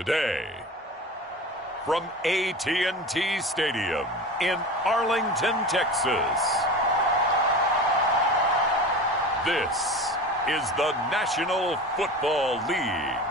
Today, from AT&T Stadium in Arlington, Texas, this is the National Football League.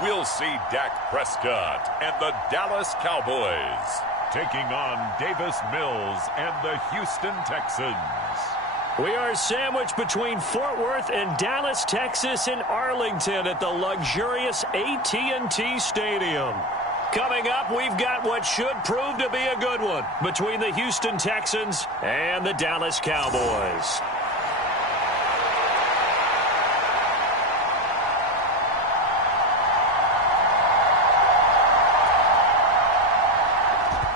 We'll see Dak Prescott and the Dallas Cowboys taking on Davis Mills and the Houston Texans. We are sandwiched between Fort Worth and Dallas, Texas, and Arlington at the luxurious AT&T Stadium. Coming up, we've got what should prove to be a good one between the Houston Texans and the Dallas Cowboys.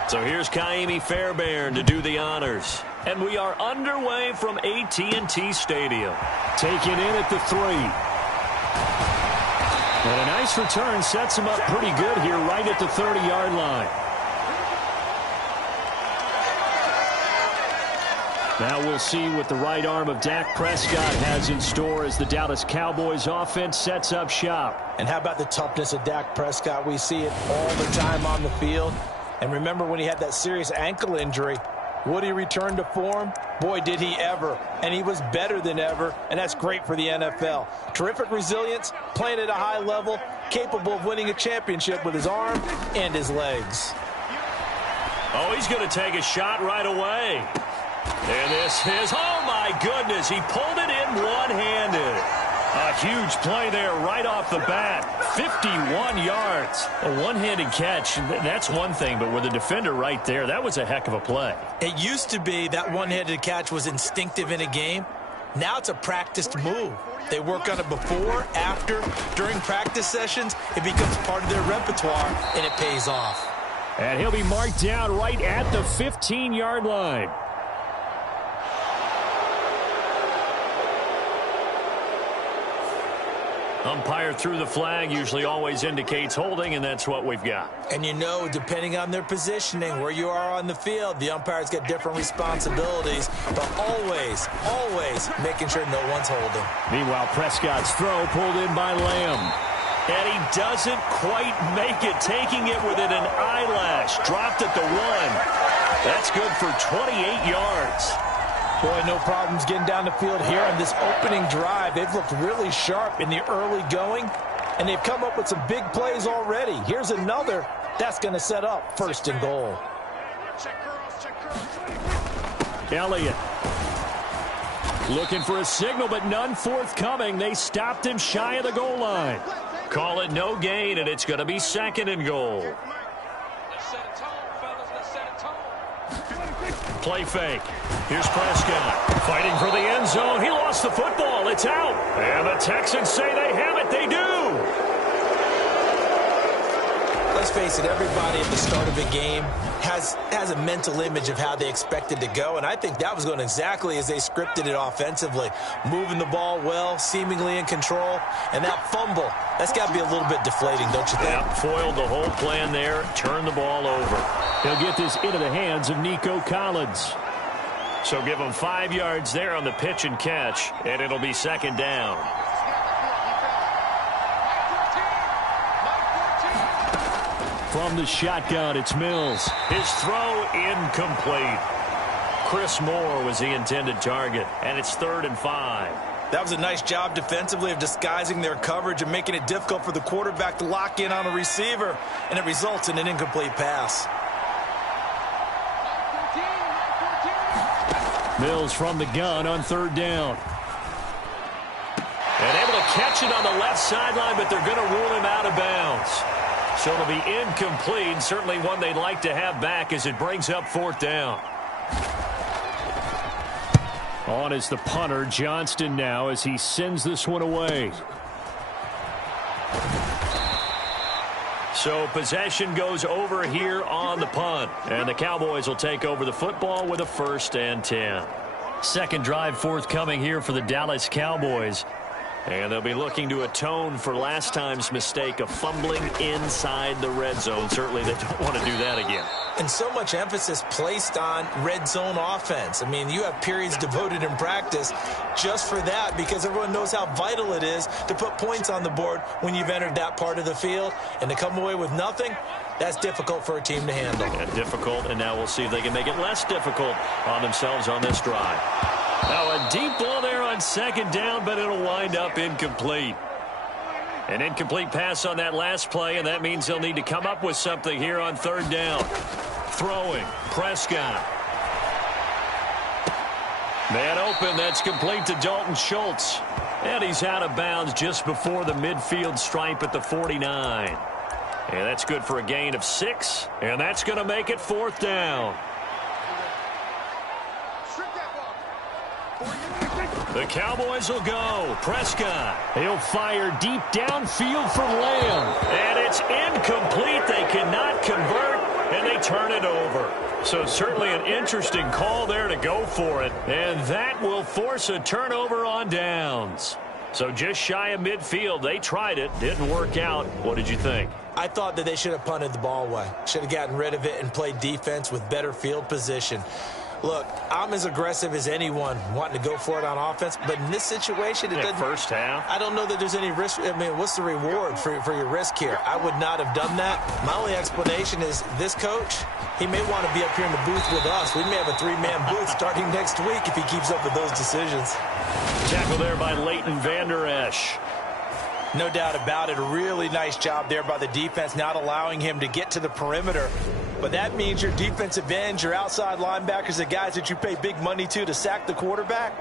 So here's Kaimi Fairbairn to do the honors. And we are underway from AT&T Stadium. Taken in at the 3. And a nice return sets him up pretty good here right at the 30-yard line. Now we'll see what the right arm of Dak Prescott has in store as the Dallas Cowboys offense sets up shop. And how about the toughness of Dak Prescott? We see it all the time on the field. And remember when he had that serious ankle injury, would he return to form? Boy, did he ever. And he was better than ever, and that's great for the NFL. Terrific resilience, playing at a high level, capable of winning a championship with his arm and his legs. Oh, he's going to take a shot right away. And this is, oh my goodness, he pulled it in one-handed. A huge play there right off the bat. 51 yards. A one-handed catch, that's one thing, but with a defender right there, that was a heck of a play. It used to be that one-handed catch was instinctive in a game. Now it's a practiced move. They work on it before, after, during practice sessions. It becomes part of their repertoire, and it pays off. And he'll be marked down right at the 15-yard line. Umpire threw the flag, usually always indicates holding, and that's what we've got. And you know, depending on their positioning, where you are on the field, the umpires get different responsibilities, but always making sure no one's holding. Meanwhile, Prescott's throw pulled in by Lamb. And he doesn't quite make it, taking it within an eyelash. Dropped at the 1. That's good for 28 yards. Boy, no problems getting down the field here on this opening drive. They've looked really sharp in the early going, and they've come up with some big plays already. Here's another that's going to set up 1st and goal. Elliott looking for a signal, but none forthcoming. They stopped him shy of the goal line. Call it no gain, and it's going to be 2nd and goal. Play fake. Here's Prescott fighting for the end zone. He lost the football. It's out. And the Texans say they have it. They do. Let's face it, everybody at the start of a game has a mental image of how they expect it to go, and I think that was going exactly as they scripted it offensively. Moving the ball well, seemingly in control, and that fumble, that's got to be a little bit deflating, don't you think? Yeah, foiled the whole plan there, turned the ball over. He'll get this into the hands of Nico Collins. So give him 5 yards there on the pitch and catch, and it'll be 2nd down. From the shotgun, it's Mills. His throw incomplete. Chris Moore was the intended target, and it's 3rd and 5. That was a nice job defensively of disguising their coverage and making it difficult for the quarterback to lock in on a receiver, and it results in an incomplete pass. Mills from the gun on 3rd down. And able to catch it on the left sideline, but they're going to rule him out of bounds. So it'll be incomplete, certainly one they'd like to have back as it brings up 4th down. On is the punter, Johnston now, as he sends this one away. So possession goes over here on the punt. And the Cowboys will take over the football with a 1st and 10. Second drive forthcoming here for the Dallas Cowboys. And they'll be looking to atone for last time's mistake of fumbling inside the red zone. Certainly they don't want to do that again. And so much emphasis placed on red zone offense. I mean, you have periods devoted in practice just for that because everyone knows how vital it is to put points on the board when you've entered that part of the field. And to come away with nothing, that's difficult for a team to handle. Yeah, difficult, and now we'll see if they can make it less difficult on themselves on this drive. Now a deep ball there on second down, but it'll wind up incomplete. An incomplete pass on that last play, and that means they'll need to come up with something here on third down. Throwing, Prescott. Man open, that's complete to Dalton Schultz. And he's out of bounds just before the midfield stripe at the 49. And that's good for a gain of 6, and that's going to make it fourth down. The Cowboys will go. Prescott. He'll fire deep downfield for Lamb. And it's incomplete. They cannot convert, and they turn it over. So certainly an interesting call there to go for it. And that will force a turnover on downs. So just shy of midfield. They tried it. Didn't work out. What did you think? I thought that they should have punted the ball away. Should have gotten rid of it and played defense with better field position. Look, I'm as aggressive as anyone wanting to go for it on offense, but in this situation, it doesn't. First half. I don't know that there's any risk. I mean, what's the reward for your risk here? I would not have done that. My only explanation is this coach, he may want to be up here in the booth with us. We may have a 3-man booth starting next week if he keeps up with those decisions. Tackle there by Leighton Vander Esch. No doubt about it. A really nice job there by the defense, not allowing him to get to the perimeter. But that means your defensive ends, your outside linebackers, the guys that you pay big money to sack the quarterback,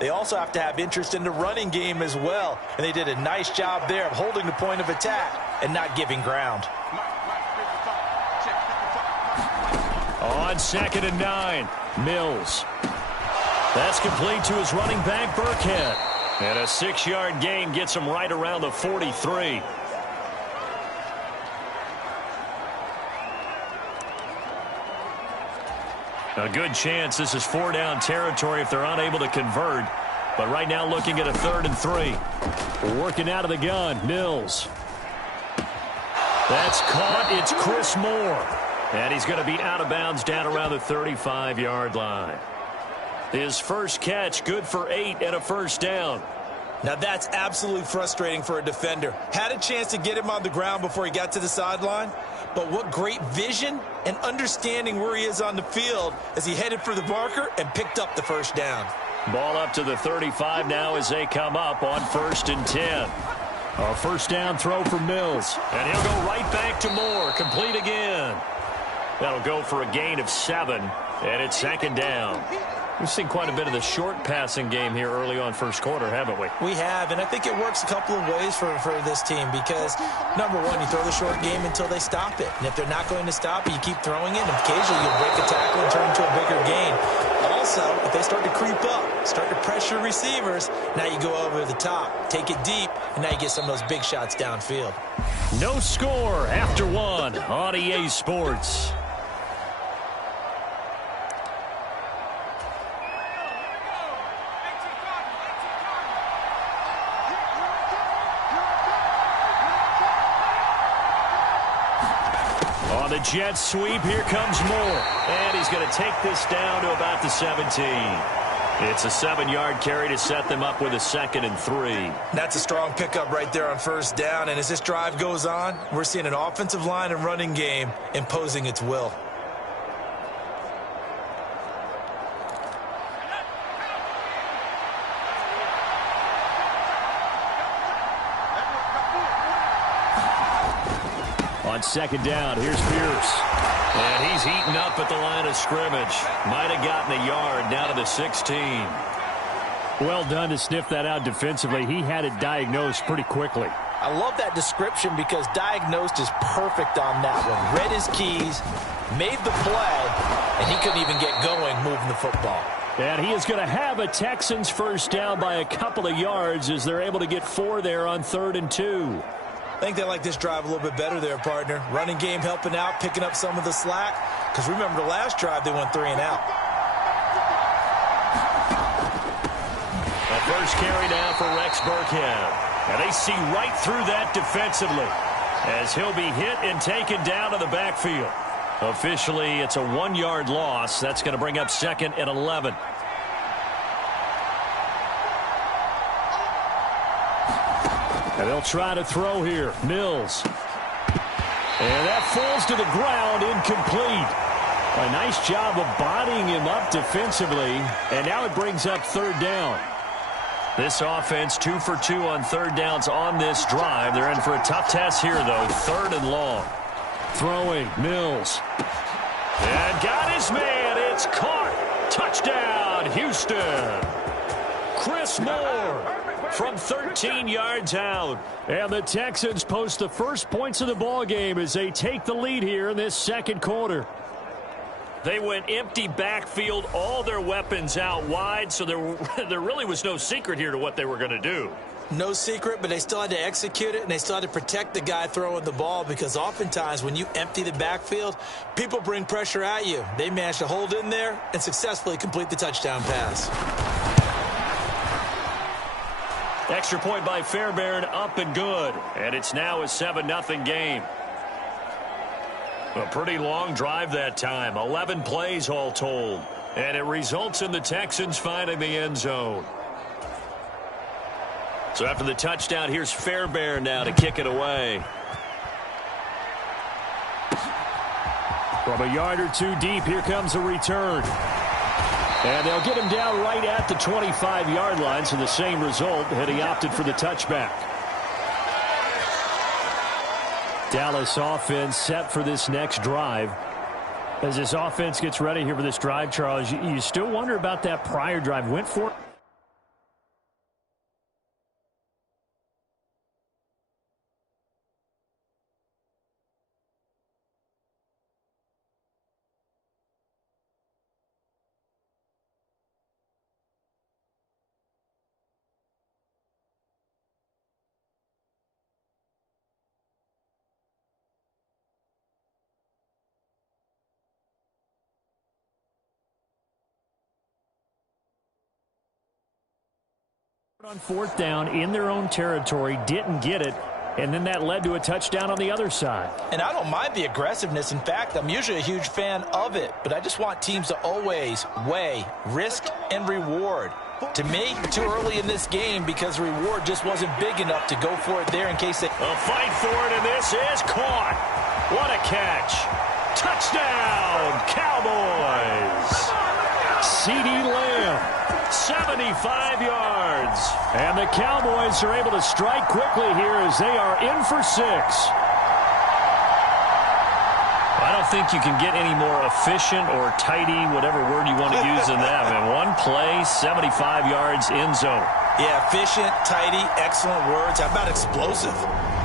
they also have to have interest in the running game as well. And they did a nice job there of holding the point of attack and not giving ground. On 2nd and 9, Mills. That's complete to his running back, Burkhead. And a 6-yard gain gets him right around the 43. A good chance this is 4-down territory if they're unable to convert. But right now looking at a 3rd and 3. Working out of the gun, Mills. That's caught. It's Chris Moore. And he's going to be out of bounds down around the 35-yard line. His first catch, good for 8 and a first down. Now that's absolutely frustrating for a defender. Had a chance to get him on the ground before he got to the sideline, but what great vision and understanding where he is on the field as he headed for the marker and picked up the first down. Ball up to the 35 now as they come up on 1st and 10. A first down throw for Mills. And he'll go right back to Moore. Complete again. That'll go for a gain of 7. And it's 2nd down. We've seen quite a bit of the short passing game here early on first quarter, haven't we? We have, and I think it works a couple of ways for this team because, number one, you throw the short game until they stop it. And if they're not going to stop it, you keep throwing it, and occasionally you'll break a tackle and turn into a bigger gain. Also, if they start to creep up, start to pressure receivers, now you go over the top, take it deep, and now you get some of those big shots downfield. No score after 1 on EA Sports. On the jet sweep, here comes Moore. And he's going to take this down to about the 17. It's a 7-yard carry to set them up with a 2nd and 3. That's a strong pickup right there on first down. And as this drive goes on, we're seeing an offensive line and running game imposing its will. On 2nd down, here's Pierce. And he's heating up at the line of scrimmage. Might have gotten a yard down to the 16. Well done to sniff that out defensively. He had it diagnosed pretty quickly. I love that description because diagnosed is perfect on that one. Read his keys, made the play, and he couldn't even get going moving the football. And he is going to have a Texans first down by a couple of yards as they're able to get 4 there on 3rd and 2. I think they like this drive a little bit better there, partner. Running game helping out, picking up some of the slack. Because remember, the last drive, they went 3 and out. first carry now for Rex Burkhead. And they see right through that defensively as he'll be hit and taken down to the backfield. Officially, it's a 1-yard loss. That's going to bring up 2nd and 11. And they'll try to throw here. Mills. And that falls to the ground, incomplete. A nice job of bodying him up defensively. And now it brings up 3rd down. This offense 2 for 2 on 3rd downs on this drive. They're in for a tough test here, though. 3rd and long. Throwing, Mills. And got his man. It's caught. Touchdown, Houston. Chris Moore from 13 yards out. And the Texans post the first points of the ball game as they take the lead here in this 2nd quarter. They went empty backfield, all their weapons out wide, so there really was no secret here to what they were going to do. No secret, but they still had to execute it, and they still had to protect the guy throwing the ball, because oftentimes when you empty the backfield, people bring pressure at you. They managed to hold in there and successfully complete the touchdown pass. Extra point by Fairbairn, up and good. And it's now a 7-0 game. A pretty long drive that time. 11 plays all told. And it results in the Texans finding the end zone. So after the touchdown, here's Fairbairn now to kick it away. From a yard or two deep, here comes a return. And they'll get him down right at the 25-yard line, so the same result, had he opted for the touchback. Dallas offense set for this next drive. As this offense gets ready here for this drive, Charles, you still wonder about that prior drive. Went for it. On 4th down in their own territory, didn't get it, and then that led to a touchdown on the other side. And I don't mind the aggressiveness. In fact, I'm usually a huge fan of it, but I just want teams to always weigh risk and reward. To me, too early in this game because the reward just wasn't big enough to go for it there in case they... A fight for it, and this is caught. What a catch. Touchdown, Cowboys. CeeDee Lamb. 75 yards. And the Cowboys are able to strike quickly here as they are in for 6. I don't think you can get any more efficient or tidy, whatever word you want to use in that. And one play, 75 yards, end zone. Yeah, efficient, tidy, excellent words. How about explosive?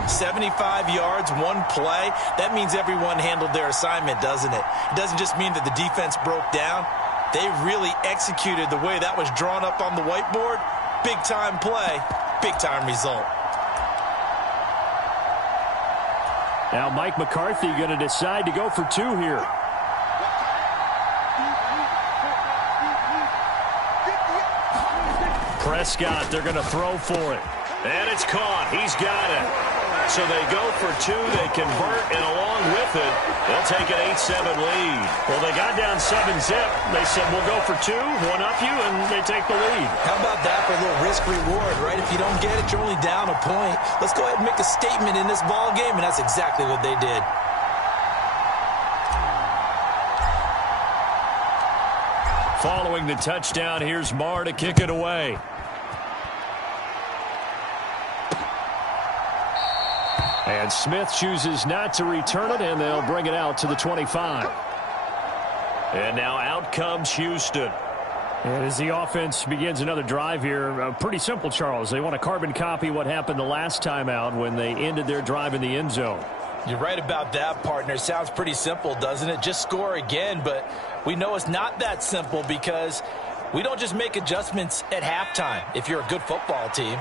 75 yards, one play. That means everyone handled their assignment, doesn't it? It doesn't just mean that the defense broke down. They really executed the way that was drawn up on the whiteboard. Big-time play, big-time result. Now Mike McCarthy going to decide to go for 2 here. Prescott, they're going to throw for it. And it's caught. He's got it. So they go for 2, they convert, and along with it, they'll take an 8-7 lead. Well, they got down 7-zip. They said, we'll go for 2, one up you, and they take the lead. How about that for a little risk-reward, right? If you don't get it, you're only down a point. Let's go ahead and make a statement in this ball game, and that's exactly what they did. Following the touchdown, here's Marr to kick it away. And Smith chooses not to return it, and they'll bring it out to the 25. And now out comes Houston. And as the offense begins another drive here, pretty simple, Charles. They want to carbon copy what happened the last time out when they ended their drive in the end zone. You're right about that, partner. Sounds pretty simple, doesn't it? Just score again, but we know it's not that simple because we don't just make adjustments at halftime if you're a good football team.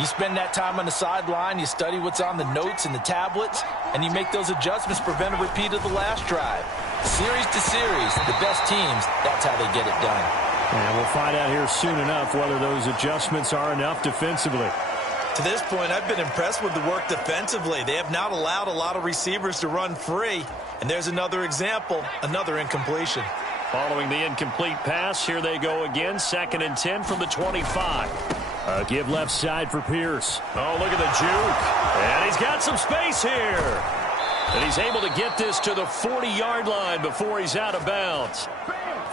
You spend that time on the sideline, you study what's on the notes and the tablets, and you make those adjustments to prevent a repeat of the last drive. Series to series, the best teams, that's how they get it done. And we'll find out here soon enough whether those adjustments are enough defensively. To this point, I've been impressed with the work defensively. They have not allowed a lot of receivers to run free. And there's another example, another incompletion. Following the incomplete pass, here they go again. 2nd and 10 from the 25. Give left side for Pierce. Oh, look at the juke. And he's got some space here. And he's able to get this to the 40-yard line before he's out of bounds.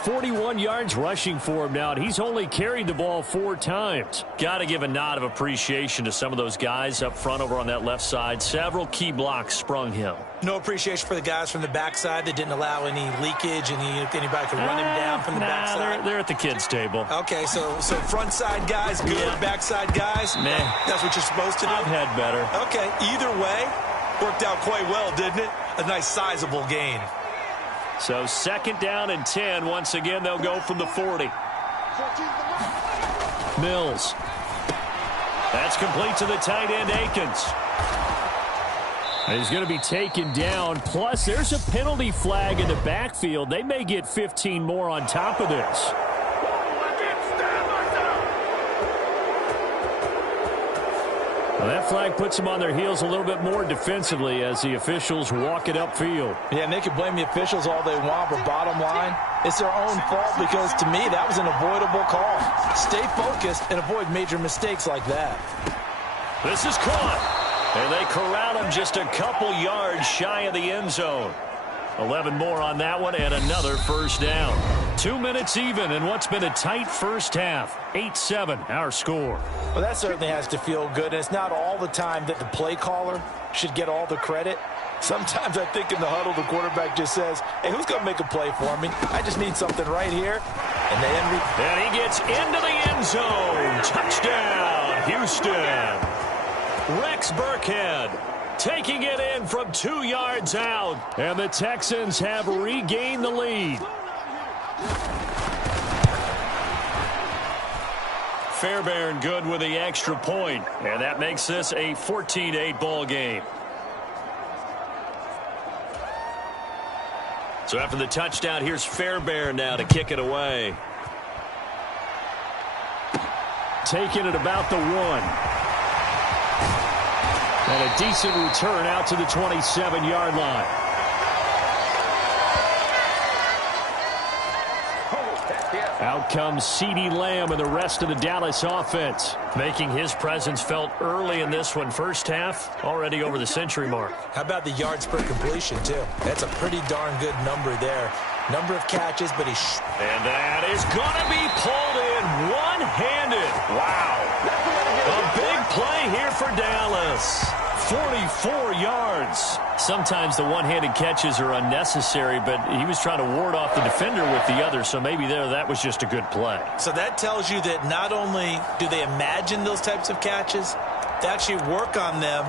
41 yards rushing for him now, and he's only carried the ball 4 times. Got to give a nod of appreciation to some of those guys up front over on that left side. Several key blocks sprung him. No appreciation for the guys from the backside that didn't allow any leakage and anybody could run him down from the backside. They're at the kids' table. Okay, so front side guys good, backside guys, man, that's what you're supposed to do? I've had better. Okay, either way, worked out quite well, didn't it? A nice sizable gain. So 2nd down and 10. Once again, they'll go from the 40. Mills. That's complete to the tight end, Akins. He's going to be taken down. Plus, there's a penalty flag in the backfield. They may get 15 more on top of this. Well, that flag puts them on their heels a little bit more defensively as the officials walk it upfield. Yeah, and they can blame the officials all they want, but bottom line, it's their own fault because, to me, that was an avoidable call. Stay focused and avoid major mistakes like that. This is caught, and they corral him just a couple yards shy of the end zone. 11 more on that one, and another first down. 2 minutes even in what's been a tight first half. 8-7, our score. Well, that certainly has to feel good. And it's not all the time that the play caller should get all the credit. Sometimes I think in the huddle, the quarterback just says, hey, who's going to make a play for me? I just need something right here. And then he gets into the end zone. Touchdown, Houston. Rex Burkhead taking it in from 2 yards out. And the Texans have regained the lead. Fairbairn good with the extra point. And that makes this a 14-8 ball game. So after the touchdown, here's Fairbairn now to kick it away. Taking it about the 1. And a decent return out to the 27-yard line. Out comes CeeDee Lamb and the rest of the Dallas offense, making his presence felt early in this one. First half, already over the century mark. How about the yards per completion, too? That's a pretty darn good number there. Number of catches, but he's... And that is going to be pulled in one-handed. Wow. A big play here for Dallas. 44 yards. Sometimes the one-handed catches are unnecessary, but he was trying to ward off the defender with the other, so maybe that was just a good play. So that tells you that not only do they imagine those types of catches, they actually work on them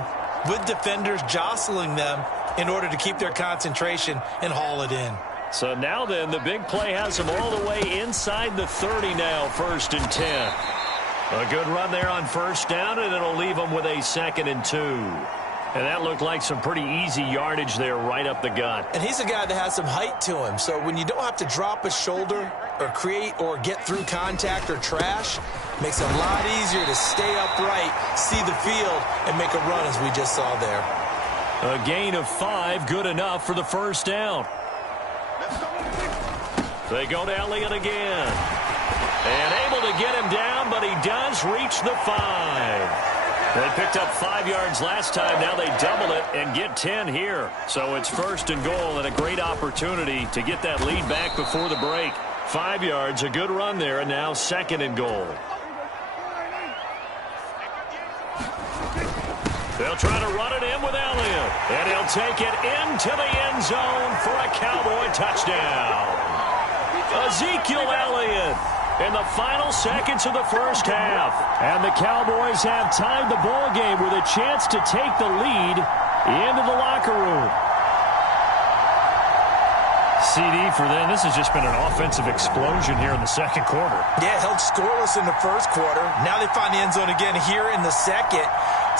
with defenders jostling them in order to keep their concentration and haul it in. So now then, the big play has them all the way inside the 30 now, 1st and 10. A good run there on first down, and it'll leave them with a 2nd and 2. And that looked like some pretty easy yardage there right up the gut. And he's a guy that has some height to him. So when you don't have to drop a shoulder or create or get through contact or trash, makes it a lot easier to stay upright, see the field, and make a run as we just saw there. A gain of 5, good enough for the first down. They go to Elliott again. And able to get him down, but he does reach the 5. They picked up 5 yards last time. Now they double it and get 10 here. So it's 1st and goal and a great opportunity to get that lead back before the break. 5 yards, a good run there, and now 2nd and goal. They'll try to run it in with Elliott. And he'll take it into the end zone for a Cowboy touchdown. Ezekiel Elliott in the final seconds of the first half. And the Cowboys have tied the ball game with a chance to take the lead into the locker room. CD for them. This has just been an offensive explosion here in the second quarter. Yeah, held scoreless in the first quarter. Now they find the end zone again here in the second.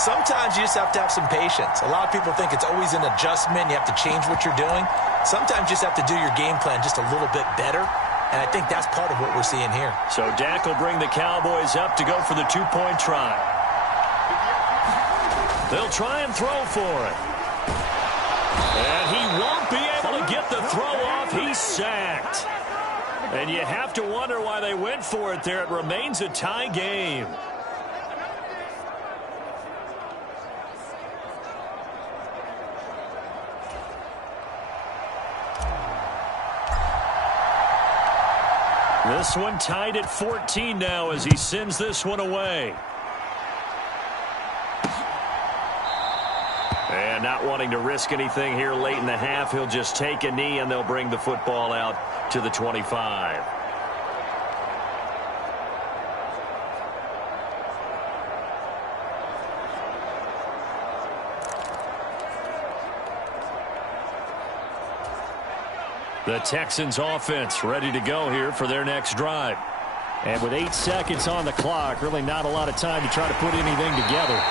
Sometimes you just have to have some patience. A lot of people think it's always an adjustment. You have to change what you're doing. Sometimes you just have to do your game plan just a little bit better. and I think that's part of what we're seeing here. So Dak will bring the Cowboys up to go for the two-point try. They'll try and throw for it. And he won't be able to get the throw off. He's sacked. And you have to wonder why they went for it there. It remains a tie game. This one tied at 14 now as he sends this one away. And not wanting to risk anything here late in the half, he'll just take a knee and they'll bring the football out to the 25. The Texans offense ready to go here for their next drive. And with 8 seconds on the clock, really not a lot of time to try to put anything together.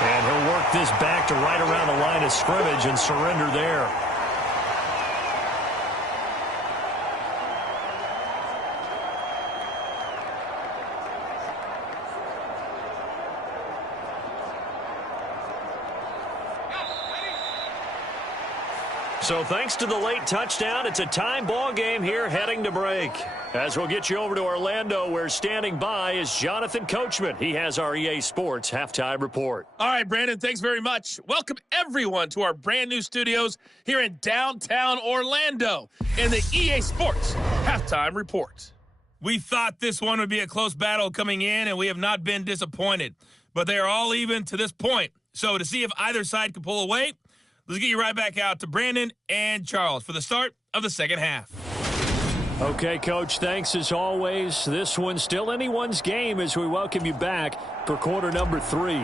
And he'll work this back to right around the line of scrimmage and surrender there. So thanks to the late touchdown, it's a tie ball game here heading to break. As we'll get you over to Orlando, where standing by is Jonathan Coachman. He has our EA Sports Halftime Report. All right, Brandon, thanks very much. Welcome, everyone, to our brand new studios here in downtown Orlando in the EA Sports Halftime Report. We thought this one would be a close battle coming in, and we have not been disappointed. But they are all even to this point. So to see if either side can pull away, let's get you right back out to Brandon and Charles for the start of the second half. Okay, Coach, thanks as always. This one's still anyone's game as we welcome you back for quarter number 3.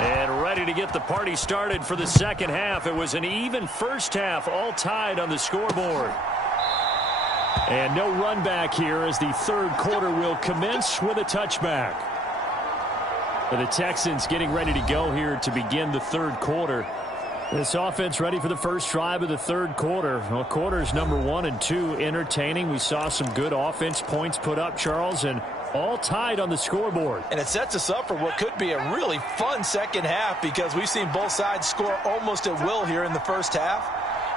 And ready to get the party started for the second half. It was an even first half, all tied on the scoreboard. And no run back here as the third quarter will commence with a touchback. For the Texans getting ready to go here to begin the third quarter. This offense ready for the first drive of the third quarter. Well, quarters number 1 and 2 entertaining. We saw some good offense points put up, Charles, and all tied on the scoreboard. And it sets us up for what could be a really fun second half because we've seen both sides score almost at will here in the first half.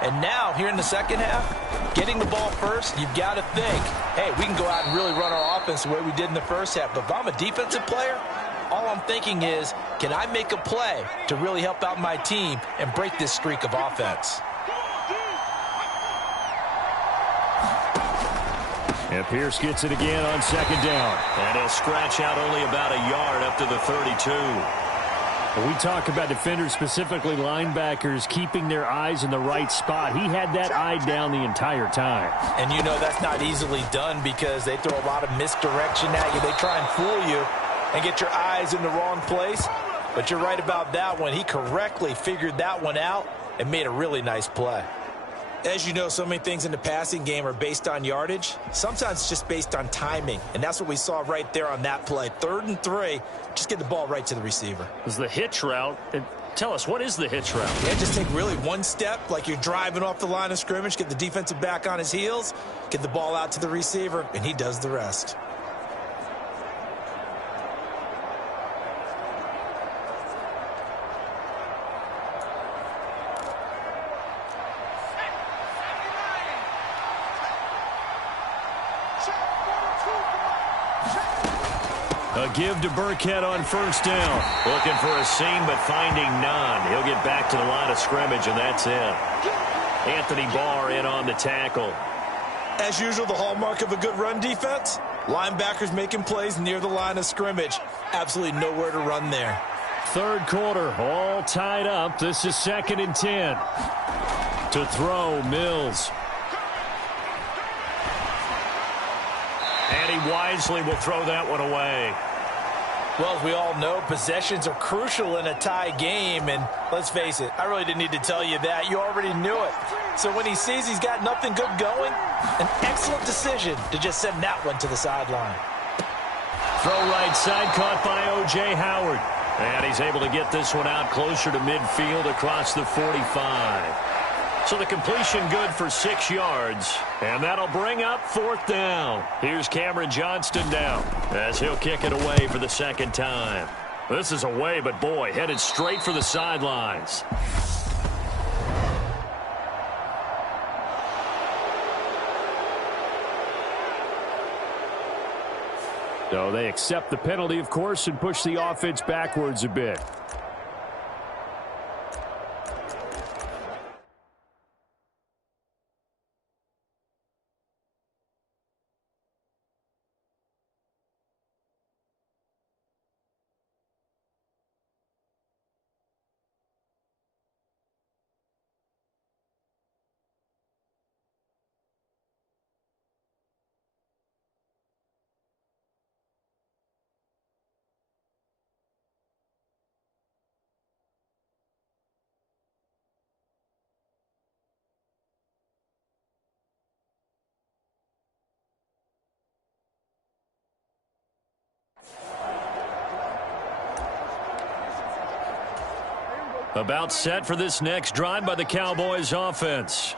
And now, here in the second half, getting the ball first, you've got to think, hey, we can go out and really run our offense the way we did in the first half. But if I'm a defensive player, all I'm thinking is, can I make a play to really help out my team and break this streak of offense? And Pierce gets it again on second down. And he'll scratch out only about a yard up to the 32. When we talk about defenders, specifically linebackers, keeping their eyes in the right spot, he had that eye down the entire time. And you know that's not easily done because they throw a lot of misdirection at you. They try and fool you and get your eyes in the wrong place. But you're right about that one. He correctly figured that one out and made a really nice play. As you know, so many things in the passing game are based on yardage. Sometimes it's just based on timing. And that's what we saw right there on that play. 3rd and 3, just get the ball right to the receiver. It was the hitch route. Tell us, what is the hitch route? Yeah, just take really one step like you're driving off the line of scrimmage, get the defensive back on his heels, get the ball out to the receiver, and he does the rest. A give to Burkhead on first down. Looking for a seam, but finding none. He'll get back to the line of scrimmage, and that's it. Anthony Barr in on the tackle. As usual, the hallmark of a good run defense, linebackers making plays near the line of scrimmage. Absolutely nowhere to run there. Third quarter, all tied up. This is 2nd and 10. To throw, Mills. And he wisely will throw that one away. Well, as we all know, possessions are crucial in a tie game. And let's face it, I really didn't need to tell you that. You already knew it. So when he sees he's got nothing good going, an excellent decision to just send that one to the sideline. Throw right side, caught by O.J. Howard. And he's able to get this one out closer to midfield across the 45. So the completion good for 6 yards. And that'll bring up 4th down. Here's Cameron Johnston now as he'll kick it away for the 2nd time. This is away, but boy, headed straight for the sidelines. So they accept the penalty, of course, and push the offense backwards a bit. About set for this next drive by the Cowboys offense.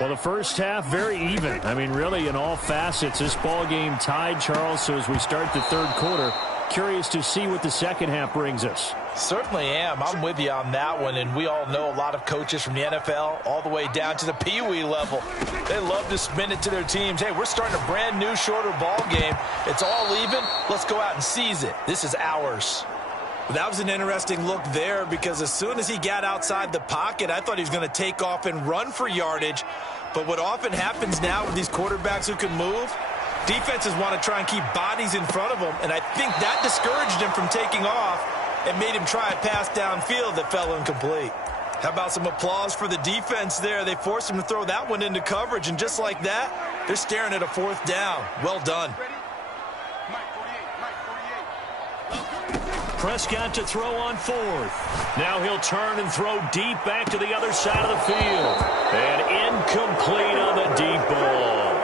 Well, the first half, very even. I mean, really, in all facets, this ball game tied, Charles. So as we start the 3rd quarter, curious to see what the 2nd half brings us. Certainly am. I'm with you on that one. And we all know a lot of coaches from the NFL all the way down to the Pee-wee level. They love to spin it to their teams. Hey, we're starting a brand new, shorter ball game. It's all even. Let's go out and seize it. This is ours. That was an interesting look there because as soon as he got outside the pocket, I thought he was going to take off and run for yardage. But what often happens now with these quarterbacks who can move, defenses want to try and keep bodies in front of them, and I think that discouraged him from taking off and made him try a pass downfield that fell incomplete. How about some applause for the defense there? They forced him to throw that one into coverage, and just like that, they're staring at a 4th down. Well done. Prescott to throw on 4th. Now he'll turn and throw deep back to the other side of the field. And incomplete on the deep ball.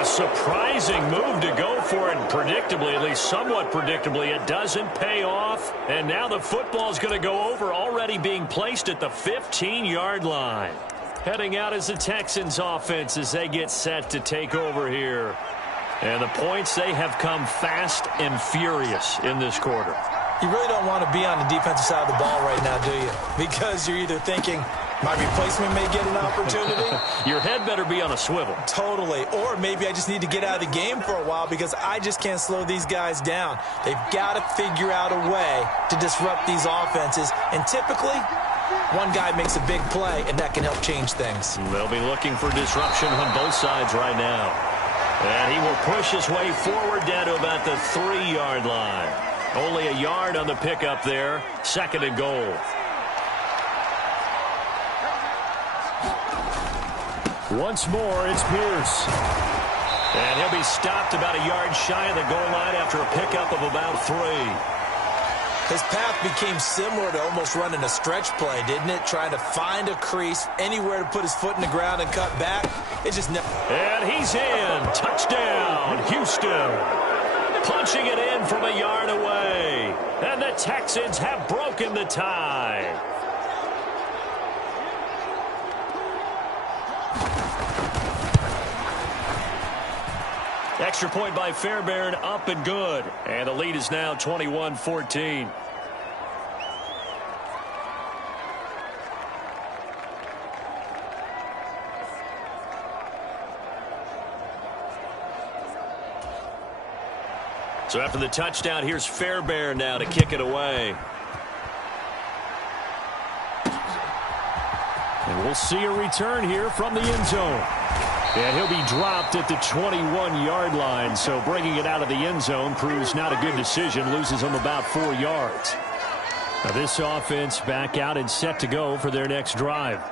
A surprising move to go for it, and predictably, at least somewhat predictably, it doesn't pay off. And now the football's going to go over, already being placed at the 15-yard line. Heading out as the Texans offense as they get set to take over here. And the points, they have come fast and furious in this quarter. You really don't want to be on the defensive side of the ball right now, do you? Because you're either thinking, my replacement may get an opportunity. Your head better be on a swivel. Totally. Or maybe I just need to get out of the game for a while because I just can't slow these guys down. They've got to figure out a way to disrupt these offenses. And typically, one guy makes a big play, and that can help change things. They'll be looking for disruption on both sides right now. And he will push his way forward down to about the 3-yard line. Only a yard on the pickup there. 2nd and goal. Once more, it's Pierce. And he'll be stopped about a yard shy of the goal line after a pickup of about 3. His path became similar to almost running a stretch play, didn't it? Trying to find a crease, anywhere to put his foot in the ground and cut back. It just never. And he's in. Touchdown, Houston. Punching it in from a yard away. And the Texans have broken the tie. Extra point by Fairbairn, up and good. And the lead is now 21-14. So after the touchdown, here's Fairbairn now to kick it away. And we'll see a return here from the end zone. And he'll be dropped at the 21-yard line, so bringing it out of the end zone proves not a good decision, loses him about 4 yards. Now this offense back out and set to go for their next drive.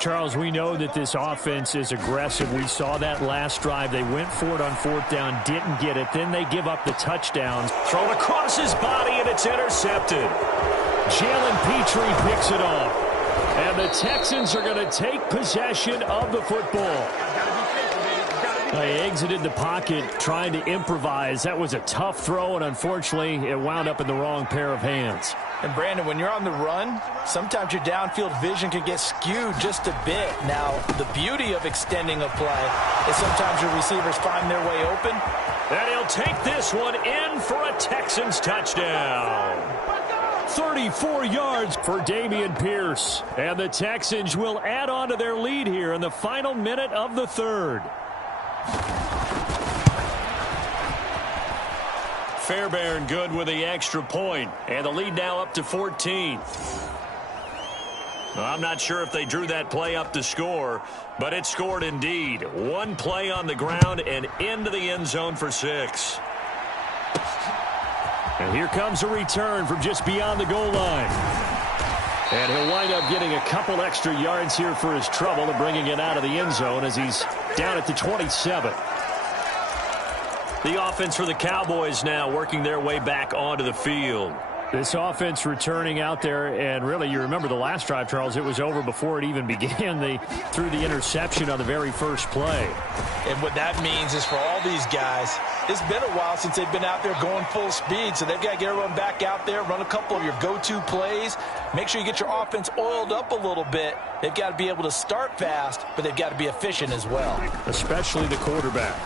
Charles, we know that this offense is aggressive. We saw that last drive. They went for it on 4th down, didn't get it. Then they give up the touchdowns. Thrown across his body, and it's intercepted. Jalen Petrie picks it off. And the Texans are going to take possession of the football. He exited the pocket trying to improvise. That was a tough throw, and unfortunately, it wound up in the wrong pair of hands. And Brandon, when you're on the run, sometimes your downfield vision can get skewed just a bit. Now, the beauty of extending a play is sometimes your receivers find their way open. And he'll take this one in for a Texans touchdown. 34 yards for Dameon Pierce. And the Texans will add on to their lead here in the final minute of the third. Fairbairn good with the extra point, and the lead now up to 14. I'm not sure if they drew that play up to score, but it scored indeed. One play on the ground and into the end zone for 6. And here comes a return from just beyond the goal line. And he'll wind up getting a couple extra yards here for his trouble and bringing it out of the end zone as he's down at the 27. The offense for the Cowboys now working their way back onto the field. This offense returning out there, and really, you remember the last drive, Charles, it was over before it even began. They threw the interception on the very first play. And what that means is for all these guys, it's been a while since they've been out there going full speed, so they've got to get everyone back out there, run a couple of your go-to plays, make sure you get your offense oiled up a little bit. They've got to be able to start fast, but they've got to be efficient as well. Especially the quarterback.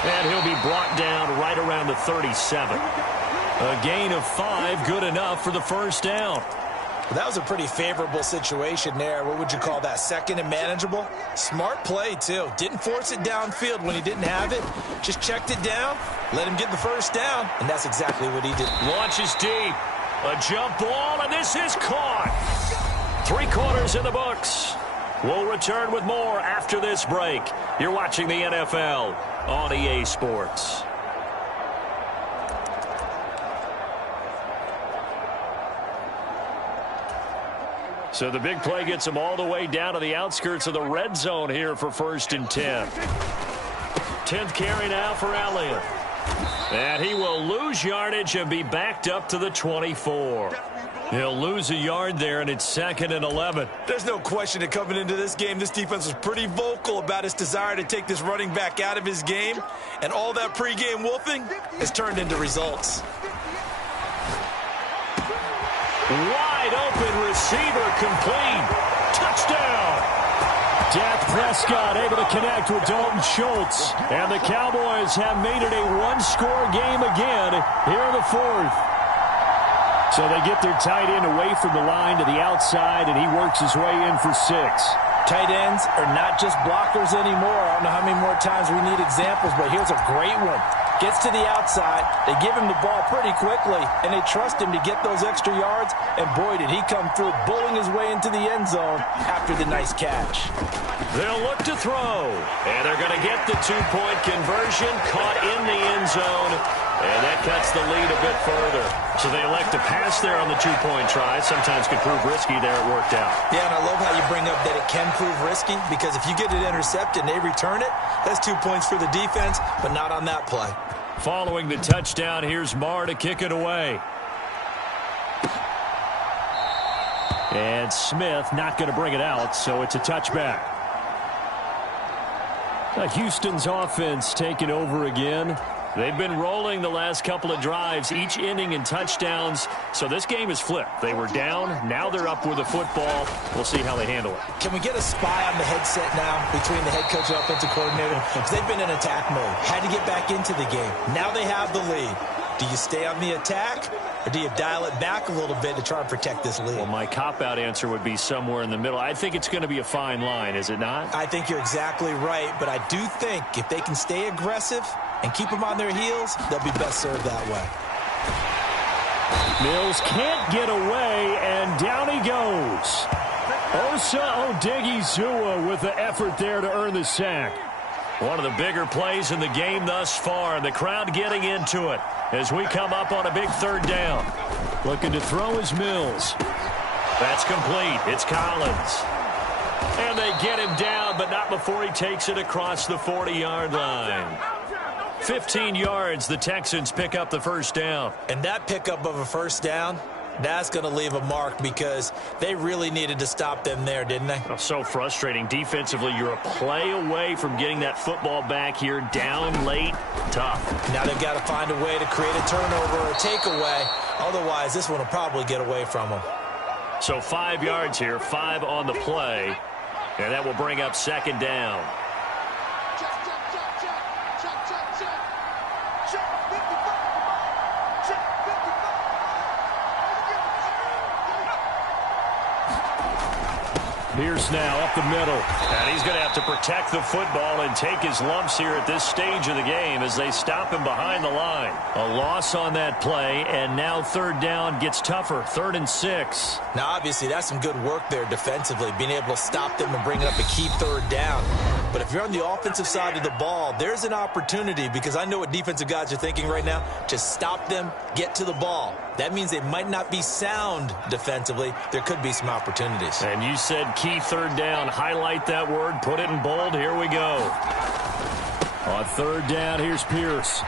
And he'll be brought down right around the 37. A gain of 5, good enough for the first down. Well, that was a pretty favorable situation there. What would you call that? Second and manageable? Smart play, too. Didn't force it downfield when he didn't have it. Just checked it down, let him get the first down, and that's exactly what he did. Launches deep. A jump ball, and this is caught. 3 quarters in the books. We'll return with more after this break. You're watching the NFL on EA Sports. So the big play gets him all the way down to the outskirts of the red zone here for 1st and 10. 10th carry now for Elliott. And he will lose yardage and be backed up to the 24. He'll lose a yard there, and it's 2nd and 11. There's no question that coming into this game, this defense was pretty vocal about its desire to take this running back out of his game, and all that pregame wolfing has turned into results. Wide open receiver complete. Touchdown. Dak Prescott able to connect with Dalton Schultz. And the Cowboys have made it a one-score game again here in the 4th. So they get their tight end away from the line to the outside, and he works his way in for 6. Tight ends are not just blockers anymore. I don't know how many more times we need examples, but here's a great one. Gets to the outside, they give him the ball pretty quickly, and they trust him to get those extra yards, and boy, did he come through, bullying his way into the end zone after the nice catch. They'll look to throw, and they're going to get the 2-point conversion, caught in the end zone, and that cuts the lead a bit further. So they elect to pass there on the 2-point try. Sometimes could prove risky. There it worked out. Yeah, and I love how you bring up that it can prove risky, because if you get it intercepted and they return it, that's 2 points for the defense, but not on that play. Following the touchdown, here's Marr to kick it away. And Smith not going to bring it out, so it's a touchback. Houston's offense taking over again. They've been rolling the last couple of drives, each inning in touchdowns. So this game is flipped. They were down. Now they're up with the football. We'll see how they handle it. Can we get a spy on the headset now between the head coach and offensive coordinator? Because they've been in attack mode. Had to get back into the game. Now they have the lead. Do you stay on the attack, or do you dial it back a little bit to try and protect this lead? Well, my cop-out answer would be somewhere in the middle. I think it's going to be a fine line, is it not? I think you're exactly right, but I do think if they can stay aggressive and keep them on their heels, they'll be best served that way. Mills can't get away, and down he goes. Osa Odighizuwa with the effort there to earn the sack. One of the bigger plays in the game thus far, and the crowd getting into it as we come up on a big 3rd down. Looking to throw is Mills. That's complete. It's Collins. And they get him down, but not before he takes it across the 40-yard line. 15 yards, the Texans pick up the first down. And that pickup of a first down That's going to leave a mark because they really needed to stop them there, didn't they? Oh, so frustrating. Defensively, you're a play away from getting that football back here. Down late, tough. Now they've got to find a way to create a turnover or a takeaway. Otherwise, this one will probably get away from them. So 5 yards here, 5 on the play. And that will bring up second down. Pierce now up the middle. And he's going to have to protect the football and take his lumps here at this stage of the game as they stop him behind the line. A loss on that play, and now third down gets tougher. 3rd and 6. Now, obviously, that's some good work there defensively, being able to stop them and bring up a key third down. But if you're on the offensive side of the ball, there's an opportunity, because I know what defensive guys are thinking right now. Just stop them, get to the ball. That means they might not be sound defensively. There could be some opportunities. And you said key third down. Highlight that word. Put it in bold. Here we go. On third down, here's Pierce.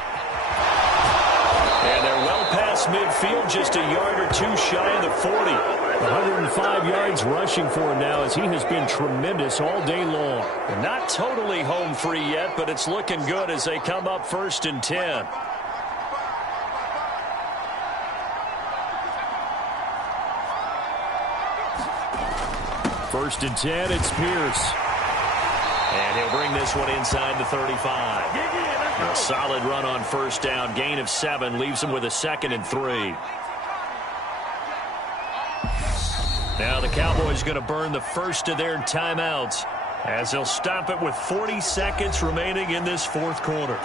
And they're well past midfield, just a yard or two shy of the 40. 105 yards rushing for him now as he has been tremendous all day long. Not totally home free yet, but it's looking good as they come up 1st and 10. First and 10, it's Pierce. And he'll bring this one inside the 35. A solid run on first down. Gain of 7 leaves him with a 2nd and 3. Now the Cowboys going to burn the first of their timeouts as they'll stop it with 40 seconds remaining in this 4th quarter.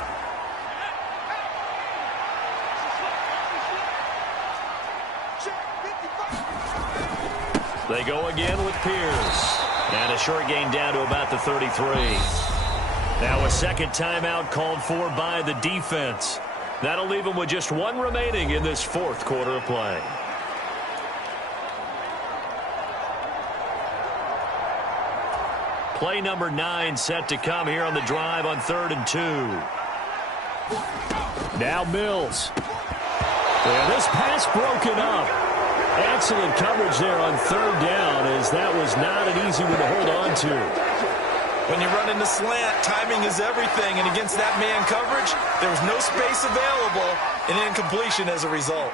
They go again with Pierce. And a short gain down to about the 33. Now a second timeout called for by the defense. That'll leave them with just 1 remaining in this 4th quarter of play. Play number 9 set to come here on the drive on 3rd and 2. Now Mills. And this pass broken up. Excellent coverage there on 3rd down, as that was not an easy one to hold on to. When you run in the slant, timing is everything, and against that man coverage, there was no space available, and incompletion as a result.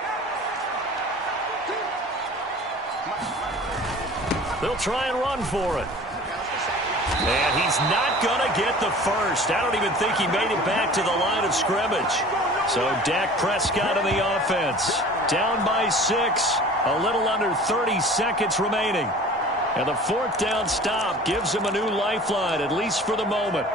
They'll try and run for it. And he's not going to get the first. I don't even think he made it back to the line of scrimmage. So Dak Prescott in the offense. Down by 6. A little under 30 seconds remaining. And the 4th down stop gives him a new lifeline, at least for the moment.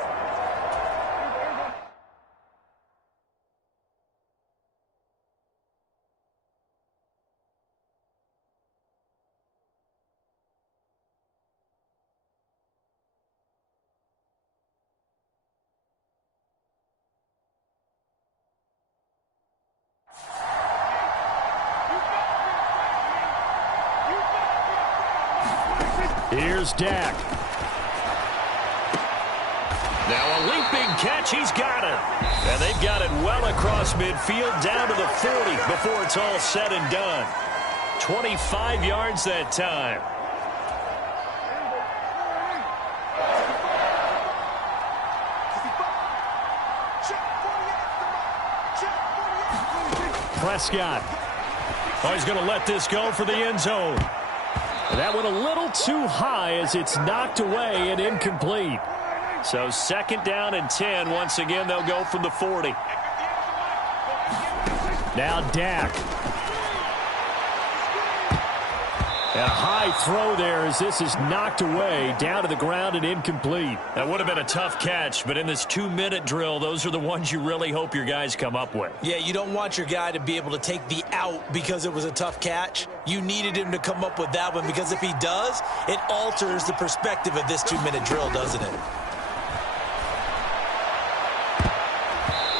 Here's Dak. Now a leaping catch. He's got it. And they've got it well across midfield down to the 40 before it's all said and done. 25 yards that time. Prescott. Oh, he's going to let this go for the end zone. That one a little too high as it's knocked away and incomplete. So 2nd down and 10. Once again, they'll go from the 40. Now Dak. A high throw there as this is knocked away, down to the ground and incomplete. That would have been a tough catch, but in this 2-minute drill, those are the ones you really hope your guys come up with. Yeah, you don't want your guy to be able to take the out because it was a tough catch. You needed him to come up with that one, because if he does, it alters the perspective of this 2-minute drill, doesn't it?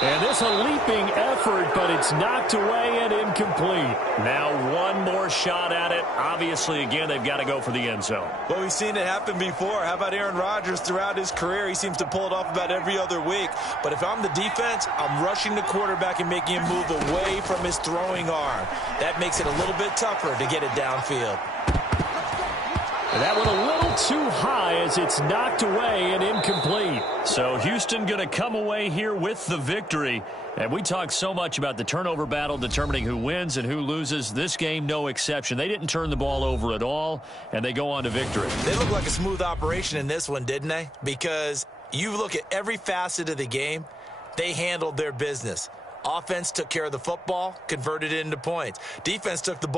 And this a leaping effort, but it's knocked away and incomplete. Now one more shot at it. Obviously, again, they've got to go for the end zone. Well, we've seen it happen before. How about Aaron Rodgers throughout his career? He seems to pull it off about every other week. But if I'm the defense, I'm rushing the quarterback and making him move away from his throwing arm. That makes it a little bit tougher to get it downfield. And that went a little too high as it's knocked away and incomplete. So Houston going to come away here with the victory. And we talk so much about the turnover battle determining who wins and who loses. This game, no exception. They didn't turn the ball over at all, and they go on to victory. They look like a smooth operation in this one, didn't they? Because you look at every facet of the game, they handled their business. Offense took care of the football, converted it into points. Defense took the ball.